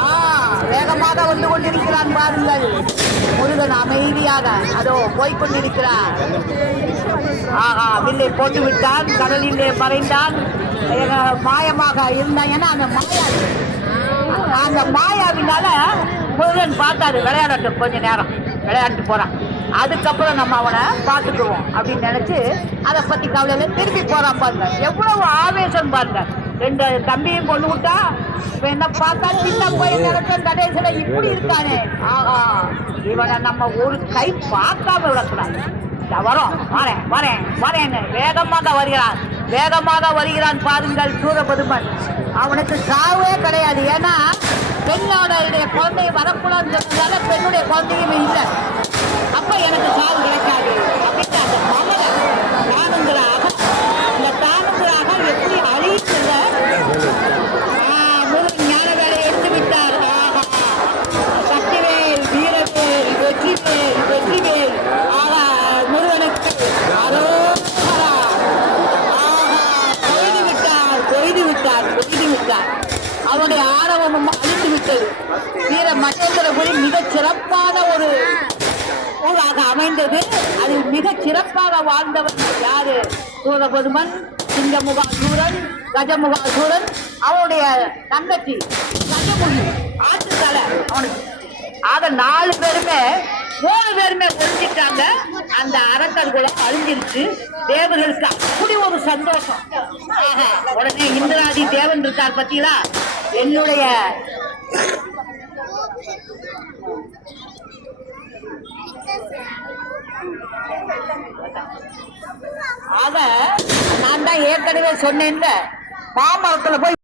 ஆ, வேகமாக வந்து கொண்டிருக்கிறான் பாருங்கள். முருகன் அமைதியாக அதோ போய்கொண்டிருக்கிறார். ஆஹா வில்லை போட்டு விட்டான் கடலிலே மறைந்தான். ஏக, மாயமாக இருந்தான் ஏன்னா அந்த மாயா அந்த மாயாவினால முருகன் பார்த்தாரு விளையாடட்டும் கொஞ்ச நேரம். விளையாண்டு போறான். அதுக்கப்புறம் நம்ம அவனை பார்த்துக்குவோம் அப்படின்னு நினைச்சு அதை பத்தி கவலையில திருப்பி போறான் பாருங்க. எவ்வளவு ஆவேசம் பாருங்க. ரெண்டு தம்பியும் கொண்டு விட்டா இப்ப என்ன பார்த்தா சின்ன பையன் நினைச்ச கணேசன இப்படி இருக்கானே? ஆஹா. இவனை நம்ம ஒரு கை பார்க்காம விடக்கூடாது. வரோம். வரேன் வரேன் வரேன்னு வேகமாக வருகிறான். வேகமாக வருகிறான் பாருங்கள் சூரபதுமன். அவனுக்கு சாவே கிடையாது. ஏன்னா பெண்ணோட குழந்தை வரக்கூடாதுன்னு சொன்னதால பெண்ணுடைய குழந்தையும் இல்லை. அப்ப எனக்கு சாவு ரொம்ப அழித்து விட்டது. வீர மகேந்திரபுரி மிகச் சிறப்பான ஒரு ஊராக அமைந்தது. அதில் மிகச் சிறப்பாக வாழ்ந்தவர் யாரு? சூரபெருமன் சிங்கமுகாசூரன் கஜமுகாசூரன் அவனுடைய தங்கச்சி கஜமுகி. ஆற்றுத்தலை அவனுக்கு. ஆக நாலு பேருமே மூணு பேருமே ஒழிஞ்சிட்டாங்க அந்த அரக்கர் கூட அழிஞ்சிருச்சு. தேவர்களுக்கு அப்படி ஒரு சந்தோஷம். உடனே இந்திராதி தேவன் இருக்கார் பத்தீங்களா என்னுடைய ஆக நான் தான் ஏற்கனவே சொன்னேன் பாமரத்துல போய்